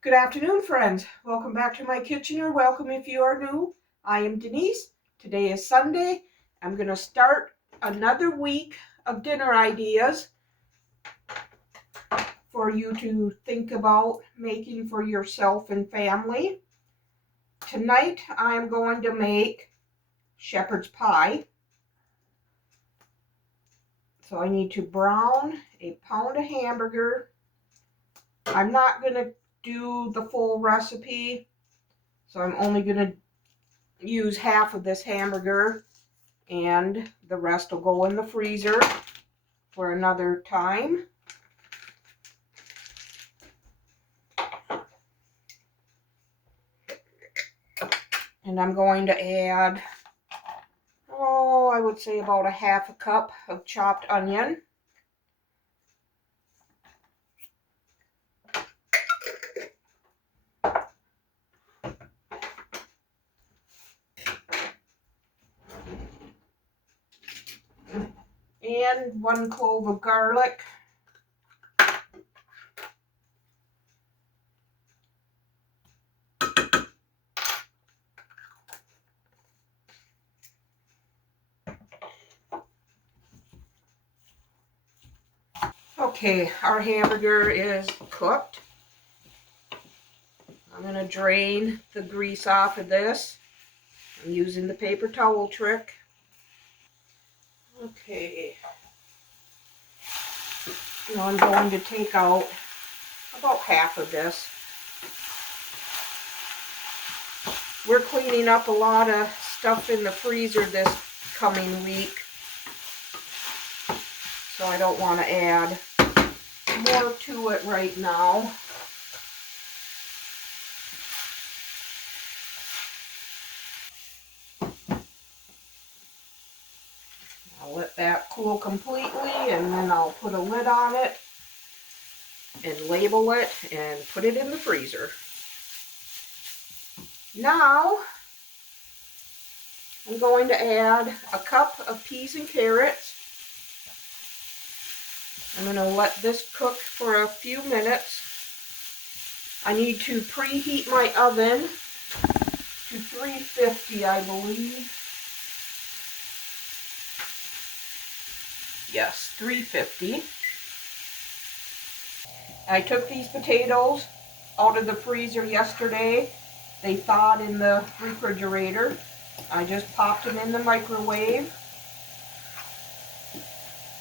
Good afternoon, friends. Welcome back to my kitchen, or welcome if you are new. I am Denise. Today is Sunday. I'm going to start another week of dinner ideas for you to think about making for yourself and family. Tonight, I'm going to make shepherd's pie. So I need to brown a pound of hamburger. I'm not going to do the full recipe, so I'm only going to use half of this hamburger, and the rest will go in the freezer for another time. And I'm going to add, I would say about a half a cup of chopped onion. And 1 clove of garlic. Okay, our hamburger is cooked. I'm going to drain the grease off of this. I'm using the paper towel trick. Okay. Now I'm going to take out about half of this. We're cleaning up a lot of stuff in the freezer this coming week, so I don't want to add more to it right now. I'll let that cool completely, and then I'll put a lid on it and label it and put it in the freezer. Now I'm going to add a cup of peas and carrots. I'm going to let this cook for a few minutes. I need to preheat my oven to 350, I believe. Yes, 350. I took these potatoes out of the freezer yesterday. They thawed in the refrigerator. I just popped them in the microwave.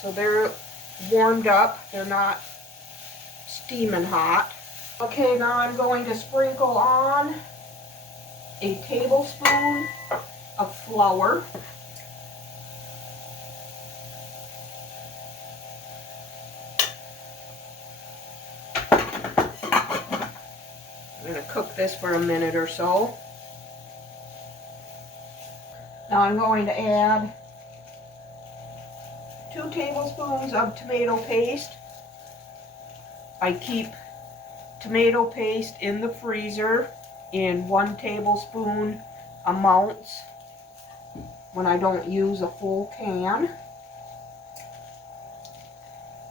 So they're warmed up. They're not steaming hot. Okay, now I'm going to sprinkle on a tablespoon of flour. I'm going to cook this for a minute or so. Now I'm going to add 2 tablespoons of tomato paste. I keep tomato paste in the freezer in 1 tablespoon amounts when I don't use a full can.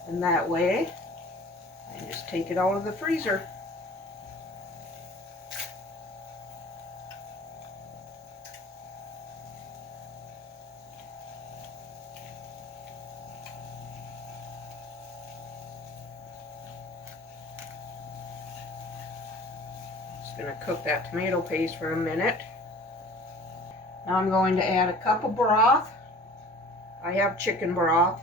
And that way, I just take it out of the freezer. Going to cook that tomato paste for a minute. Now I'm going to add a cup of broth. I have chicken broth,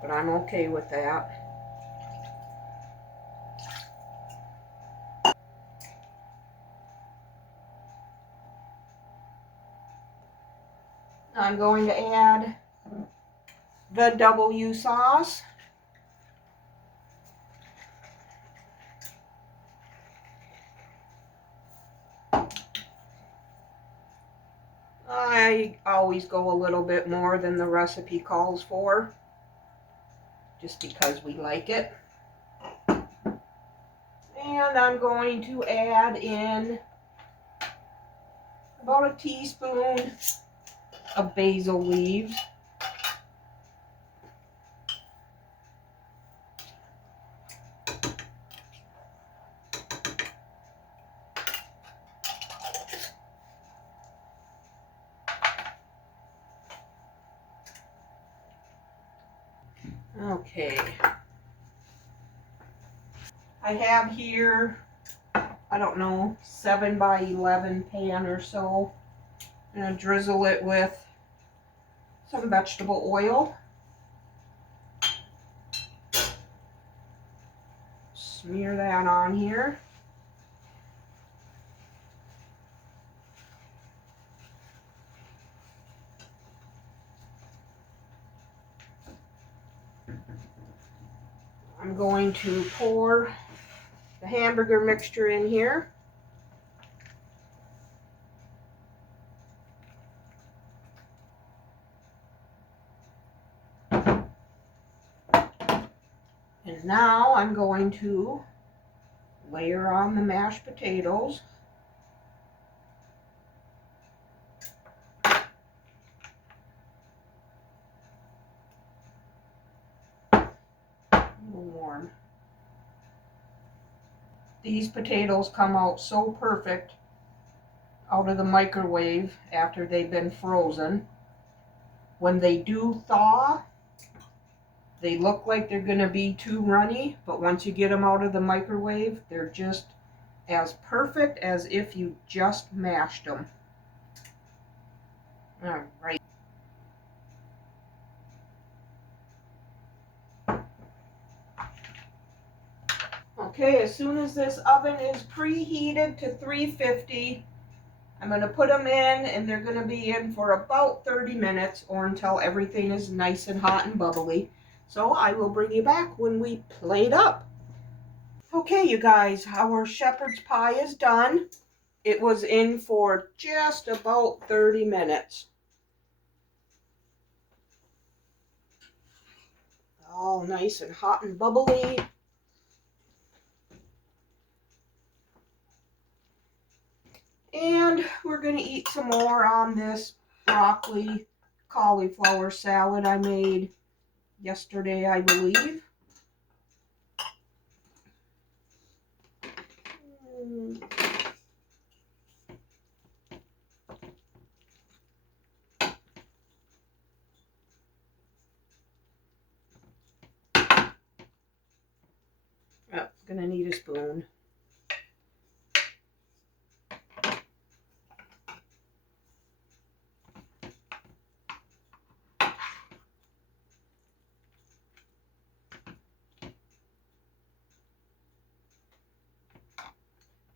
but I'm okay with that. Now I'm going to add the W sauce. I always go a little bit more than the recipe calls for, just because we like it. And I'm going to add in about a teaspoon of basil leaves. Okay. I have here, I don't know, 7 by 11 pan or so. I'm going to drizzle it with some vegetable oil. Smear that on here. I'm going to pour the hamburger mixture in here. And now I'm going to layer on the mashed potatoes. A little warm. These potatoes come out so perfect out of the microwave after they've been frozen. When they do thaw, they look like they're going to be too runny, but once you get them out of the microwave, they're just as perfect as if you just mashed them. All right. Okay, as soon as this oven is preheated to 350, I'm going to put them in, and they're going to be in for about 30 minutes or until everything is nice and hot and bubbly. So I will bring you back when we plate up. Okay, you guys, our shepherd's pie is done. It was in for just about 30 minutes. All nice and hot and bubbly. And we're going to eat some more on this broccoli cauliflower salad I made yesterday, I believe. Oh, gonna need a spoon.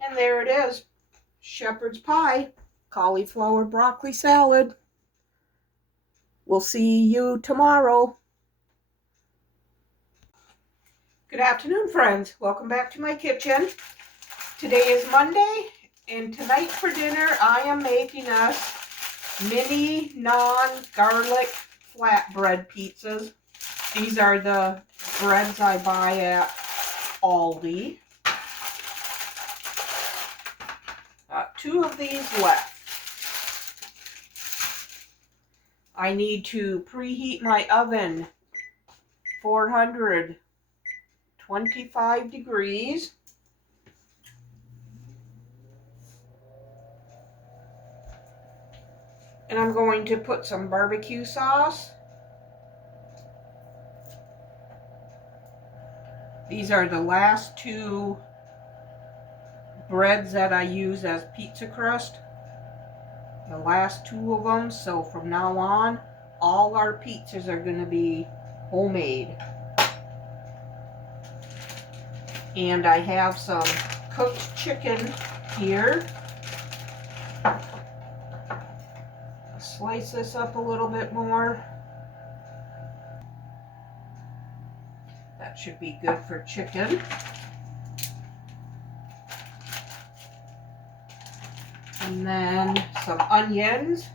And there it is, shepherd's pie, cauliflower broccoli salad. We'll see you tomorrow. Good afternoon, friends. Welcome back to my kitchen. Today is Monday, and tonight for dinner I am making us mini non-garlic flatbread pizzas. These are the breads I buy at Aldi. Got 2 of these left. I need to preheat my oven 425 degrees. And I'm going to put some barbecue sauce. These are the last 2 breads that I use as pizza crust. The last 2 of them. So from now on, all our pizzas are going to be homemade. And I have some cooked chicken here. Slice this up a little bit more. That should be good for chicken. And then some onions.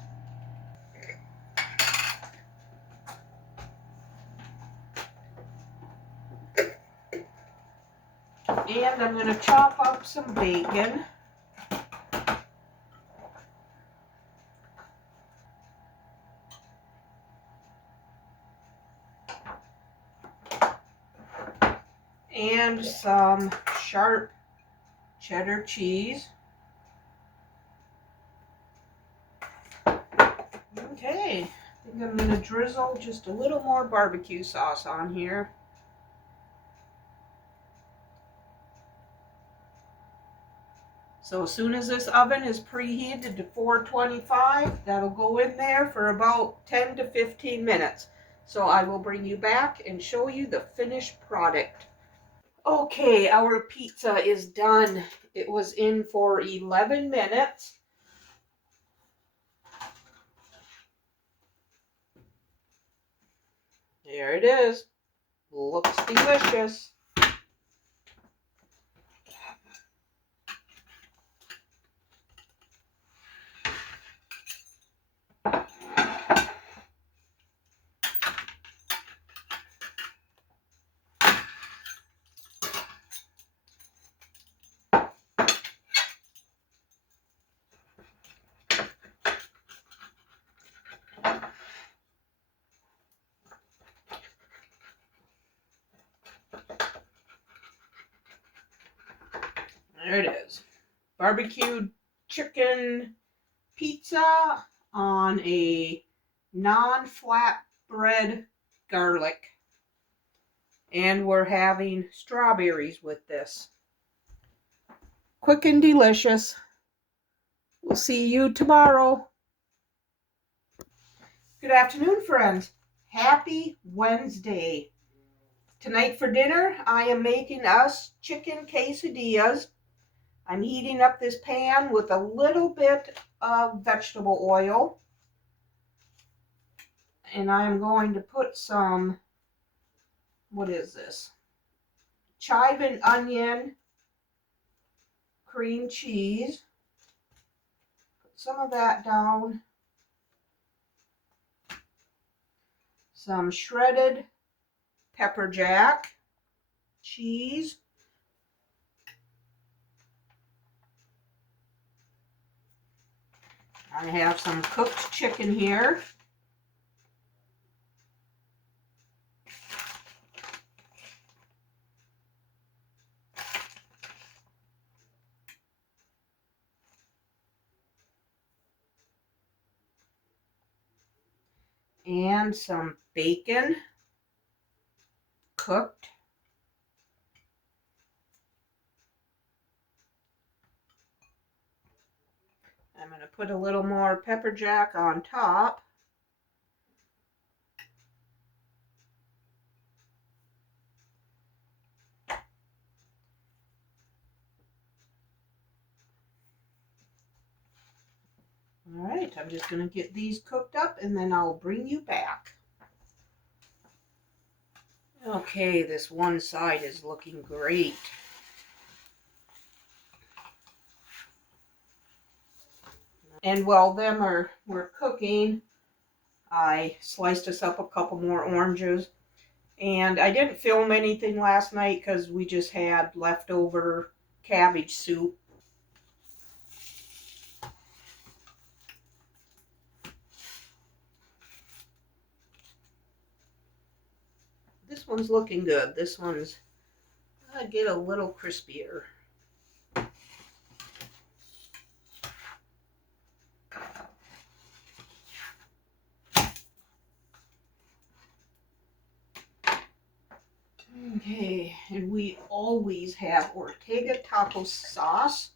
And I'm going to chop up some bacon. And some sharp cheddar cheese. Okay, I think I'm going to drizzle just a little more barbecue sauce on here. So as soon as this oven is preheated to 425, that'll go in there for about 10 to 15 minutes. So I will bring you back and show you the finished product. Okay, our pizza is done. It was in for 11 minutes. There it is. Looks delicious. There it is. Barbecued chicken pizza on a non-flatbread garlic. And we're having strawberries with this. Quick and delicious. We'll see you tomorrow. Good afternoon, friends. Happy Wednesday. Tonight for dinner, I am making us chicken quesadillas. I'm heating up this pan with a little bit of vegetable oil. And I'm going to put some, what is this? Chive and onion cream cheese. Put some of that down. Some shredded pepper jack cheese. I have some cooked chicken here. And some bacon cooked. I'm going to put a little more pepper jack on top. All right, I'm just going to get these cooked up and then I'll bring you back. Okay, this one side is looking great. And while them were cooking, I sliced us up a couple more oranges. And I didn't film anything last night because we just had leftover cabbage soup. This one's looking good. This one's gonna get a little crispier. Okay, and we always have Ortega taco sauce.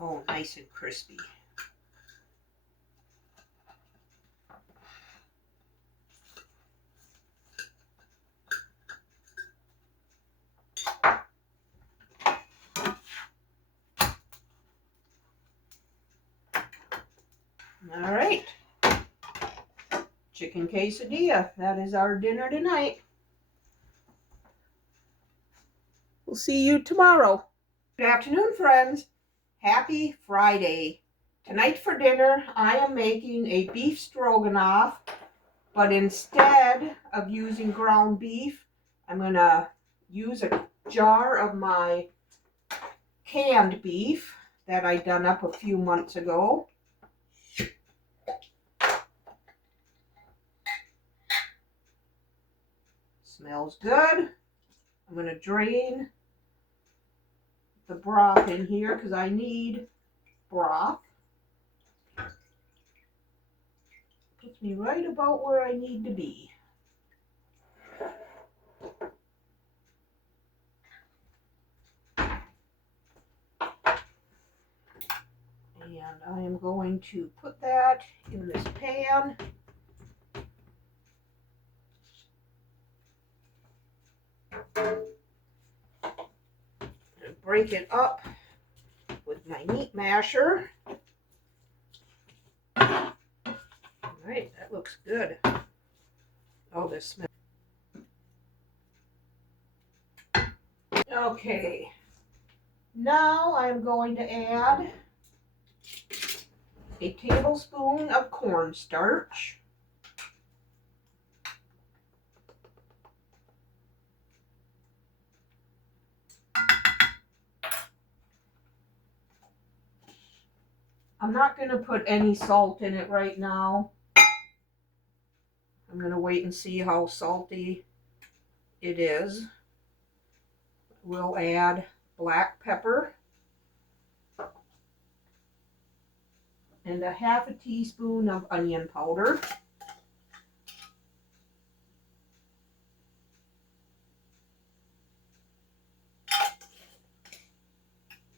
Oh, nice and crispy. All right. Chicken quesadilla. That is our dinner tonight. We'll see you tomorrow. Good afternoon, friends. Happy Friday. Tonight for dinner, I am making a beef stroganoff, but instead of using ground beef, I'm going to use a jar of my canned beef that I done up a few months ago. Smells good. I'm going to drain the broth in here because I need broth. Puts me right about where I need to be. And I am going to put that in this pan. And break it up with my meat masher. All right, that looks good. Oh, this smells. Okay, now I'm going to add a tablespoon of cornstarch. I'm not going to put any salt in it right now. I'm going to wait and see how salty it is. We'll add black pepper and a half a teaspoon of onion powder.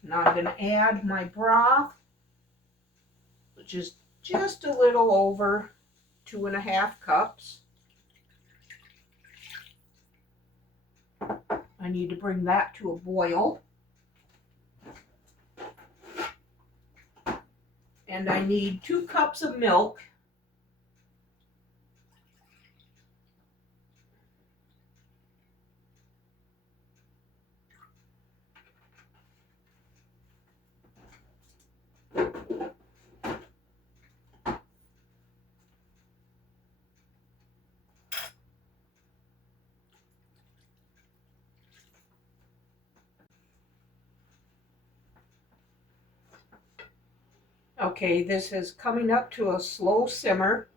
Now I'm going to add my broth, which is just a little over 2.5 cups. I need to bring that to a boil. And I need 2 cups of milk. Okay, this is coming up to a slow simmer.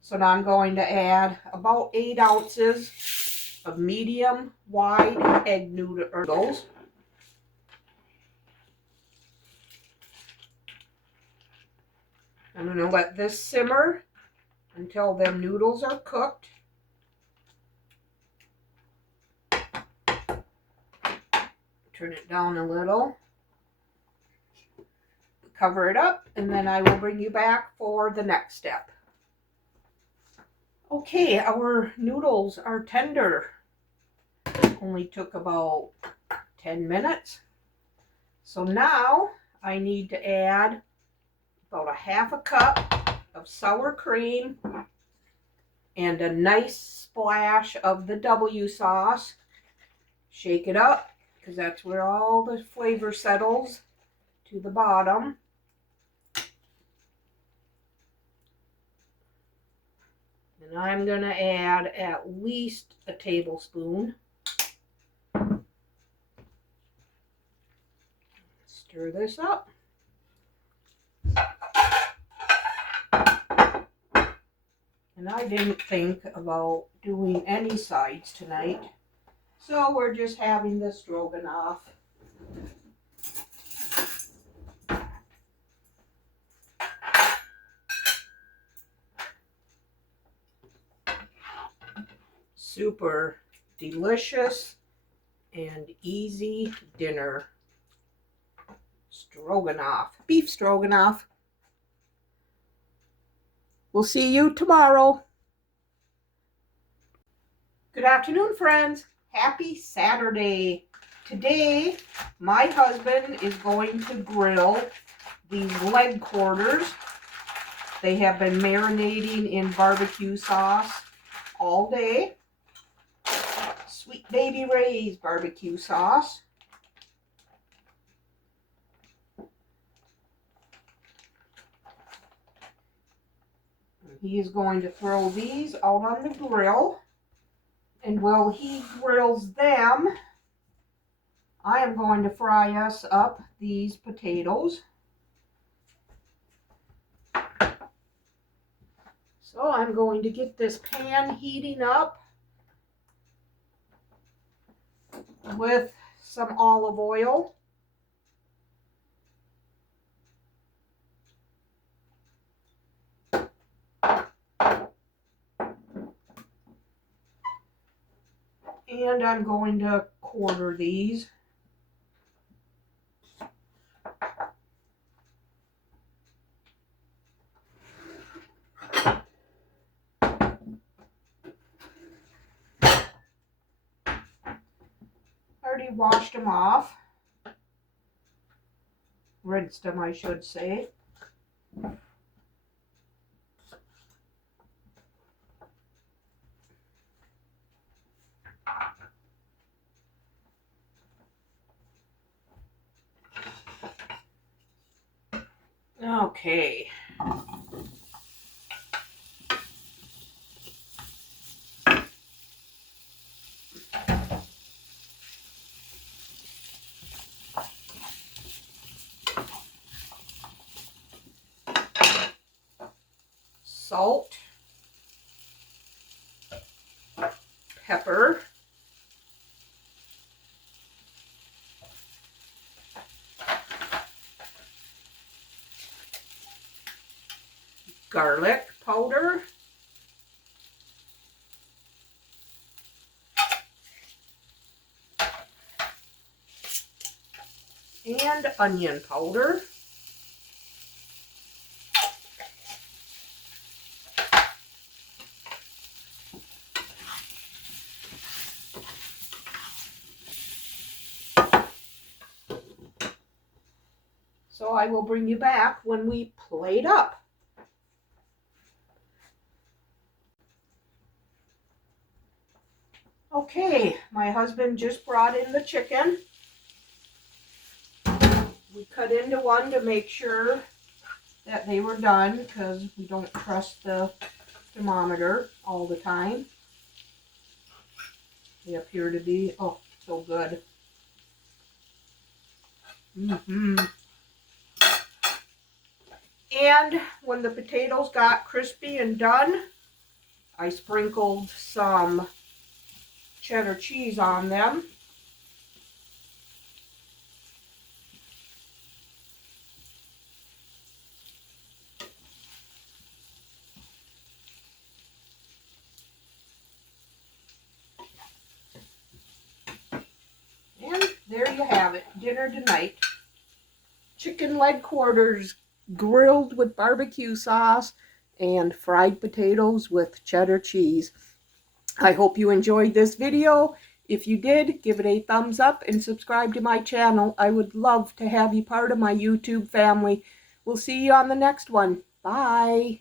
So now I'm going to add about 8 ounces of medium wide egg noodles. I'm going to let this simmer until the noodles are cooked. Turn it down a little. Cover it up, and then I will bring you back for the next step. Okay, our noodles are tender. Only took about 10 minutes. So now I need to add about a half a cup of sour cream and a nice splash of the W sauce. Shake it up because that's where all the flavor settles to the bottom. And I'm going to add at least a tablespoon. Stir this up. And I didn't think about doing any sides tonight, so we're just having the stroganoff. Super delicious and easy dinner. Stroganoff, beef stroganoff. We'll see you tomorrow. Good afternoon, friends. Happy Saturday. Today, my husband is going to grill these leg quarters. They have been marinating in barbecue sauce all day. Sweet Baby Ray's barbecue sauce. He is going to throw these out on the grill. And while he grills them, I am going to fry us up these potatoes. So I'm going to get this pan heating up. with some olive oil. And I'm going to quarter these. Already washed them off. Rinsed them, I should say. Okay. Salt, pepper, garlic powder, and onion powder. So I will bring you back when we plate up. Okay, my husband just brought in the chicken. We cut into one to make sure that they were done because we don't trust the thermometer all the time. They appear to be, oh, so good. And when the potatoes got crispy and done, I sprinkled some cheddar cheese on them. And there you have it, dinner tonight. Chicken leg quarters grilled with barbecue sauce and fried potatoes with cheddar cheese. I hope you enjoyed this video. If you did, give it a thumbs up and subscribe to my channel. I would love to have you part of my YouTube family. We'll see you on the next one. Bye.